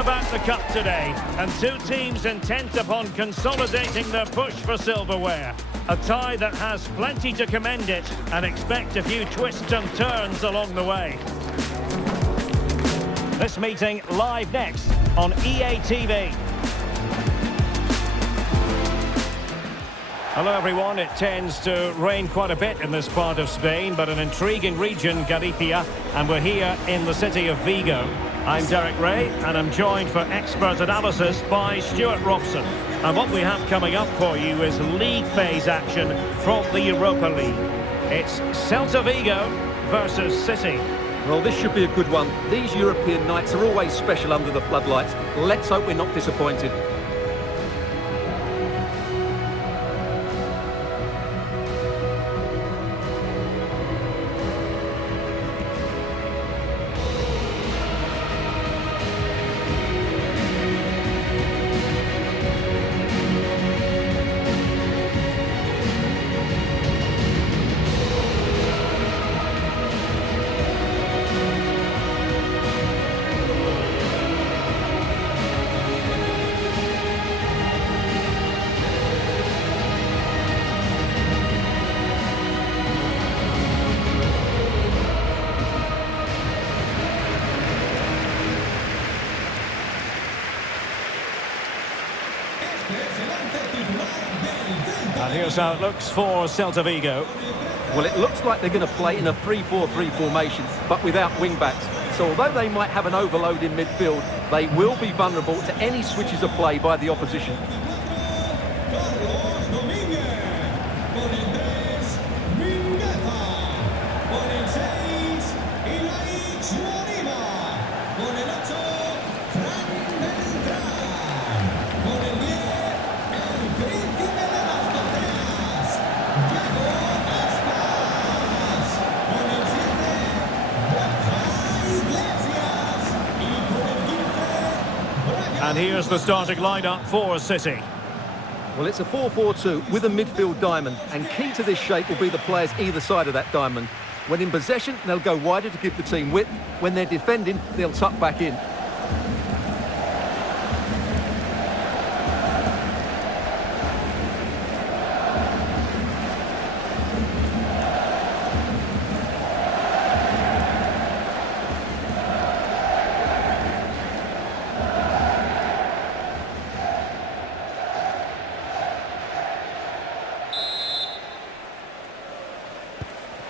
about the cup today, and two teams intent upon consolidating their push for silverware. A tie that has plenty to commend it, and expect a few twists and turns along the way. This meeting live next on EA TV. Hello everyone, it tends to rain quite a bit in this part of Spain, but an intriguing region, Galicia, and we're here in the city of Vigo. I'm Derek Ray, and I'm joined for expert analysis by Stuart Robson. And what we have coming up for you is league phase action from the Europa League. It's Celta Vigo versus City. Well, this should be a good one. These European nights are always special under the floodlights. Let's hope we're not disappointed. And here's how it looks for Celta Vigo. Well, it looks like they're going to play in a 3-4-3 formation, but without wing-backs. So although they might have an overload in midfield, they will be vulnerable to any switches of play by the opposition. And here's the starting lineup for City. Well, it's a 4-4-2 with a midfield diamond, and key to this shape will be the players either side of that diamond. When in possession, they'll go wider to give the team width. When they're defending, they'll tuck back in.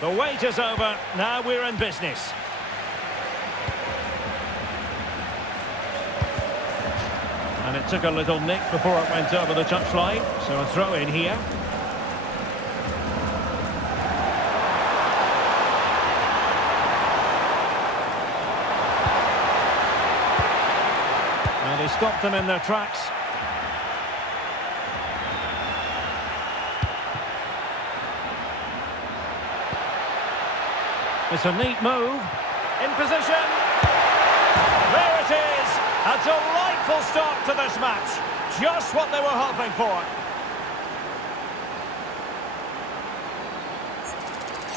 The wait is over, now we're in business. And it took a little nick before it went over the touchline, so a throw in here. And he stopped them in their tracks. It's a neat move. In position. There it is. A delightful start to this match. Just what they were hoping for.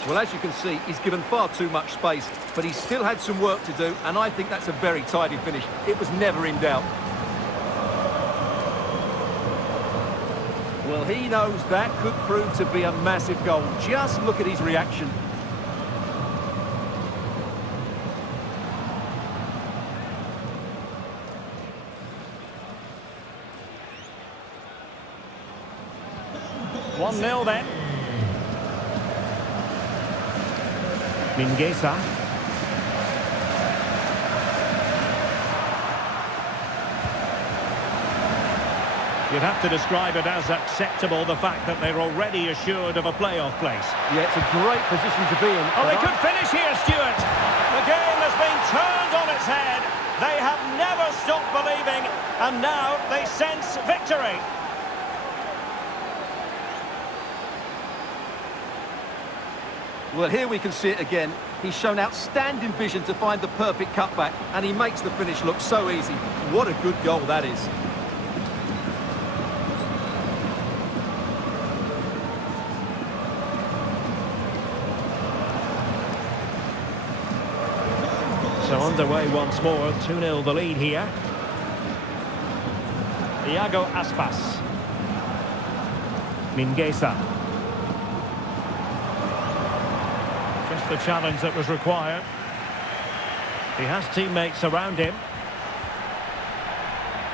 Well, as you can see, he's given far too much space, but he still had some work to do, and I think that's a very tidy finish. It was never in doubt. Well, he knows that could prove to be a massive goal. Just look at his reaction. One 0 then. Mingueza. You'd have to describe it as acceptable, the fact that they're already assured of a playoff place. Yeah, it's a great position to be in. Oh, they could finish here, Stuart. The game has been turned on its head. They have never stopped believing, and now they sense victory. Well, here we can see it again. He's shown outstanding vision to find the perfect cutback, and he makes the finish look so easy. What a good goal that is. So underway once more, 2-0 the lead here. Iago Aspas. Mingueza. Just the challenge that was required. He has teammates around him.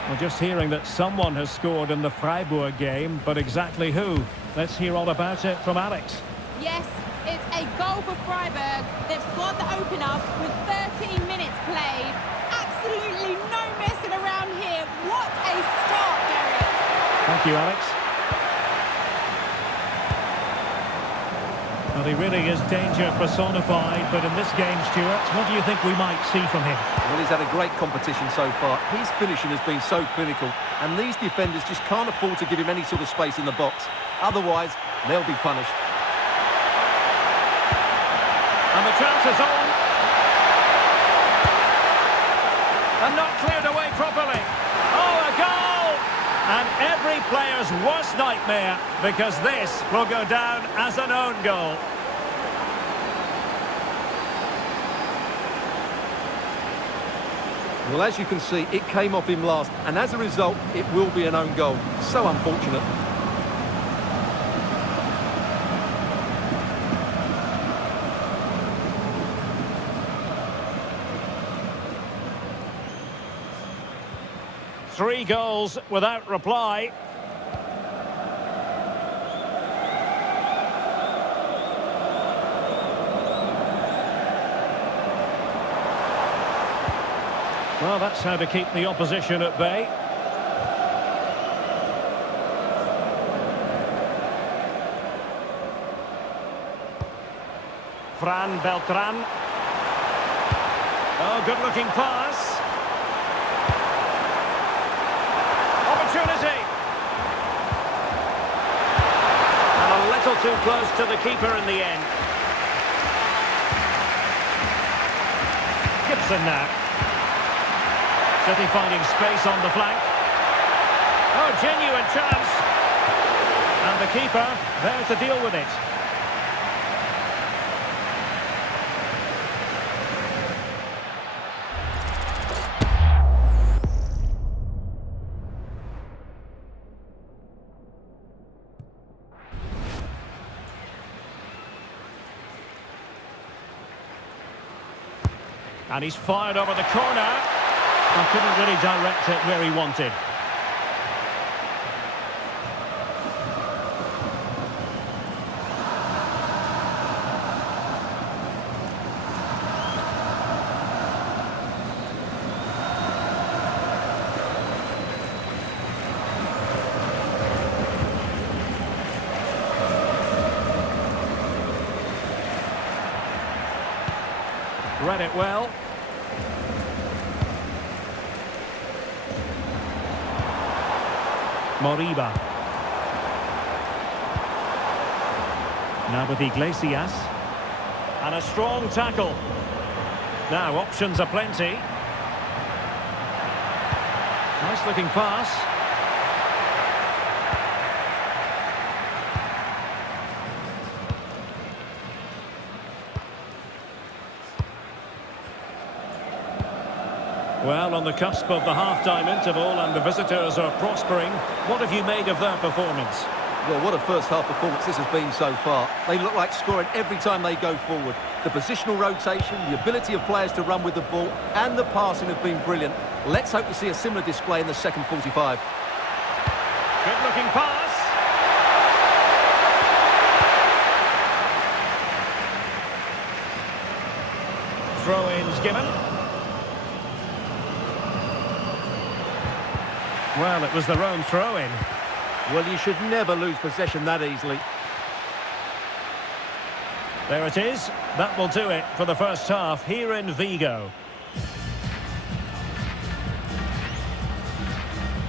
Well, just hearing that someone has scored in the Freiburg game, but exactly who? Let's hear all about it from Alex. Yes, it's a goal for Freiburg. They've scored the opener with 13 minutes played. Absolutely no messing around here. What a start, Derek. Thank you, Alex. Well, he really is danger personified, but in this game, Stuart, what do you think we might see from him? Well, he's had a great competition so far. His finishing has been so clinical, and these defenders just can't afford to give him any sort of space in the box. Otherwise, they'll be punished. And the chance is on. And not cleared away properly. Oh, a goal! And every player's worst nightmare, because this will go down as an own goal. Well, as you can see, it came off him last, and as a result, it will be an own goal. So unfortunate. Three goals without reply. Well, that's how to keep the opposition at bay. Fran Beltran. Oh, good-looking pass. Opportunity. And a little too close to the keeper in the end. Gibson now. City finding space on the flank. Oh, genuine chance. And the keeper there to deal with it. And he's fired over the corner. And couldn't really direct it where he wanted. Read it well. Moriba. Now with Iglesias. And a strong tackle. Now options are plenty. Nice looking pass. Well, on the cusp of the half-time interval and the visitors are prospering. What have you made of their performance? Well, what a first-half performance this has been so far. They look like scoring every time they go forward. The positional rotation, the ability of players to run with the ball, and the passing have been brilliant. Let's hope to see a similar display in the second 45. Good-looking pass. Throw-ins given. Well, it was their own throw-in. Well, you should never lose possession that easily. There it is. That will do it for the first half here in Vigo.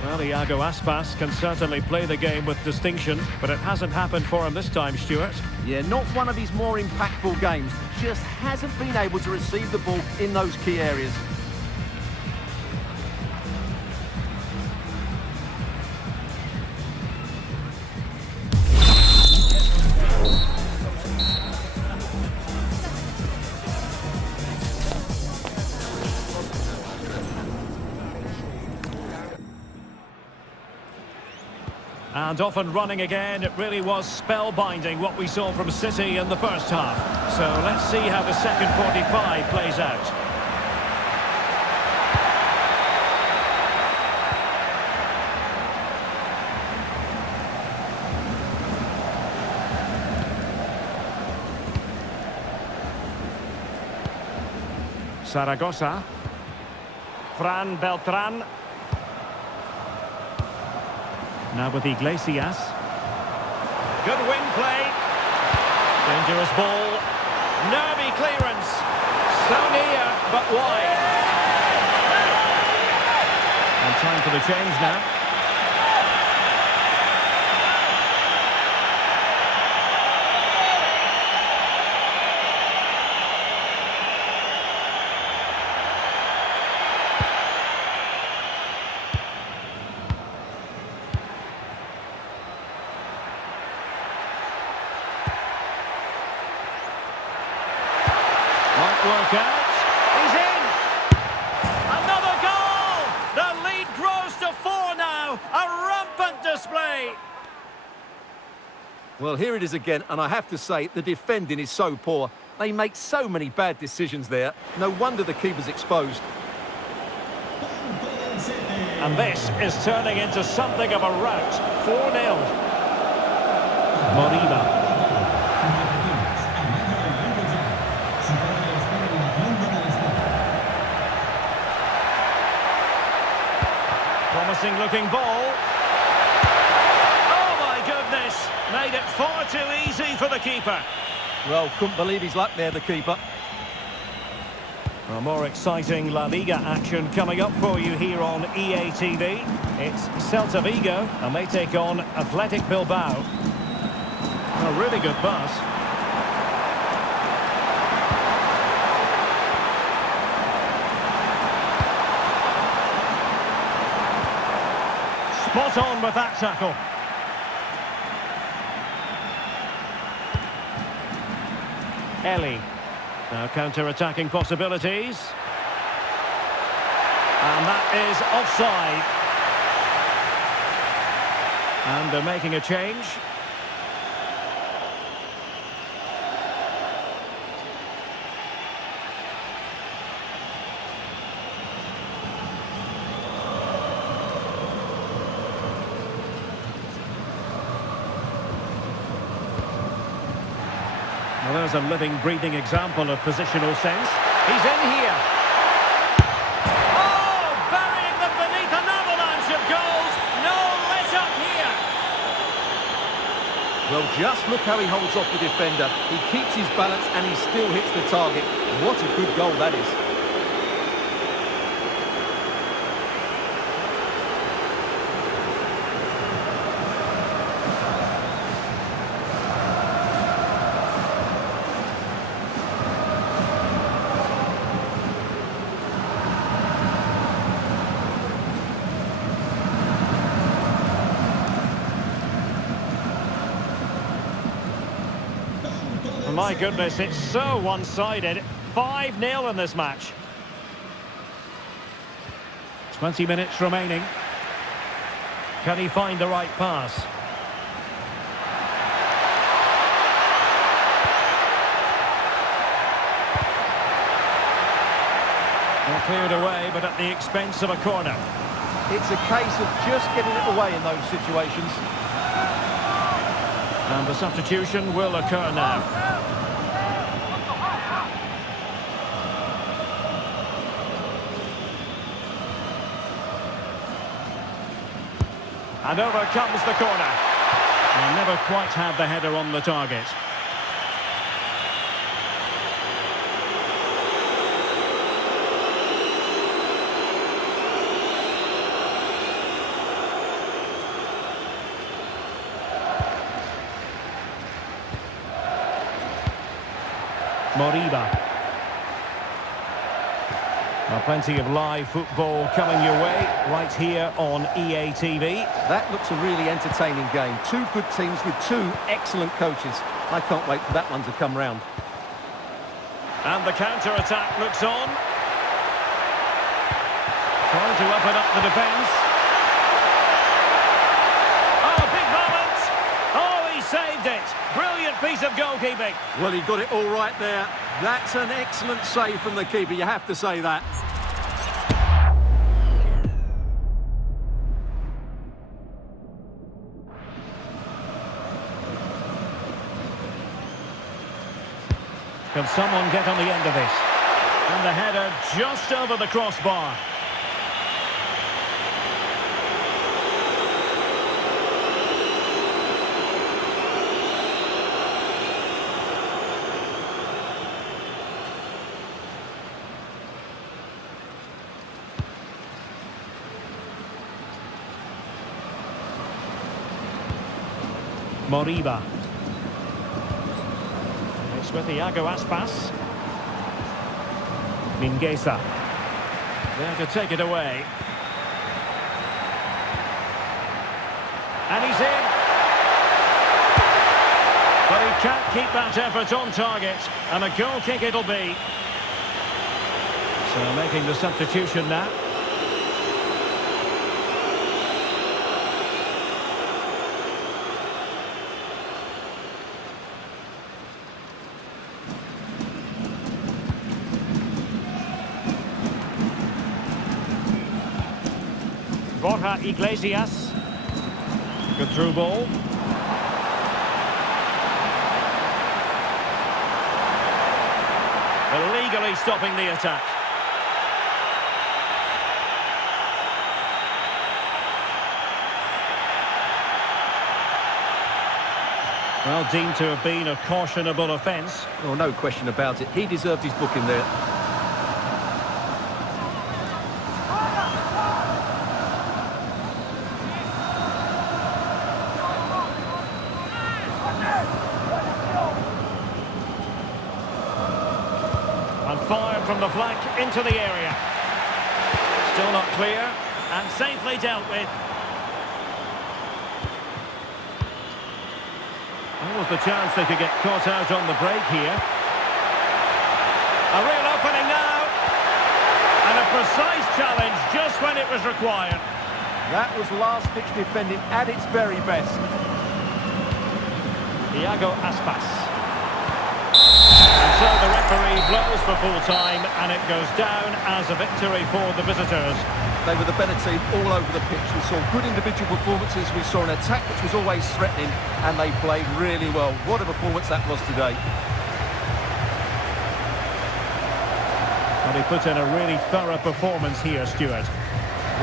Well, Iago Aspas can certainly play the game with distinction, but it hasn't happened for him this time, Stuart. Yeah, not one of his more impactful games. Just hasn't been able to receive the ball in those key areas. And off and running again. It really was spellbinding what we saw from City in the first half. So let's see how the second 45 plays out. Zaragoza. Fran Beltran. Now with Iglesias. Good wing play. Dangerous ball. Nervy clearance. So near, but wide. And time for the change now. Might work out. He's in! Another goal! The lead grows to 4 now. A rampant display. Well, here it is again, and I have to say, the defending is so poor. They make so many bad decisions there. No wonder the keeper's exposed. And this is turning into something of a rout. 4-0. Moriba. Promising looking ball. Oh my goodness! Made it far too easy for the keeper. Well, couldn't believe his luck there, the keeper. Well, more exciting La Liga action coming up for you here on EA TV. It's Celta Vigo, and they take on Athletic Bilbao. A really good pass. Spot on with that tackle. Ellie. Now counter-attacking possibilities. And that is offside. And they're making a change. Well, there's a living, breathing example of positional sense. He's in here. Oh, burying them beneath an avalanche of goals. No let-up here. Well, just look how he holds off the defender. He keeps his balance and he still hits the target. What a good goal that is. My goodness, it's so one-sided. 5-0 in this match. 20 minutes remaining. Can he find the right pass? Well, cleared away, but at the expense of a corner. It's a case of just getting it away in those situations. And the substitution will occur now. And over comes the corner. And never quite had the header on the target. Moriba. Well, plenty of live football coming your way right here on EA TV. That looks a really entertaining game. Two good teams with two excellent coaches. I can't wait for that one to come round. And the counter-attack looks on. Trying to open up the defence. Oh, big saved it. Brilliant piece of goalkeeping. Well, he got it all right there. That's an excellent save from the keeper, you have to say that. Can someone get on the end of it? And the header just over the crossbar. Moriba. It's with Iago Aspas. Mingueza. There to take it away. And he's in. But he can't keep that effort on target. And a goal kick it'll be. So making the substitution now. Borja Iglesias. Good through ball. Illegally stopping the attack. Well, deemed to have been a cautionable offence. Oh, no question about it. He deserved his booking there. And fired from the flank into the area. Still not clear, and safely dealt with. There was the chance they could get caught out on the break here. A real opening now. And a precise challenge just when it was required. That was last-ditch defending at its very best. Iago Aspas. And so the referee blows for full time, and it goes down as a victory for the visitors. They were the better team all over the pitch. We saw good individual performances. We saw an attack which was always threatening, and they played really well. What a performance that was today. And he put in a really thorough performance here, Stuart.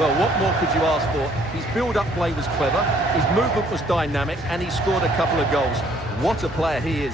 Well, what more could you ask for? His build-up play was clever, his movement was dynamic, and he scored a couple of goals. What a player he is.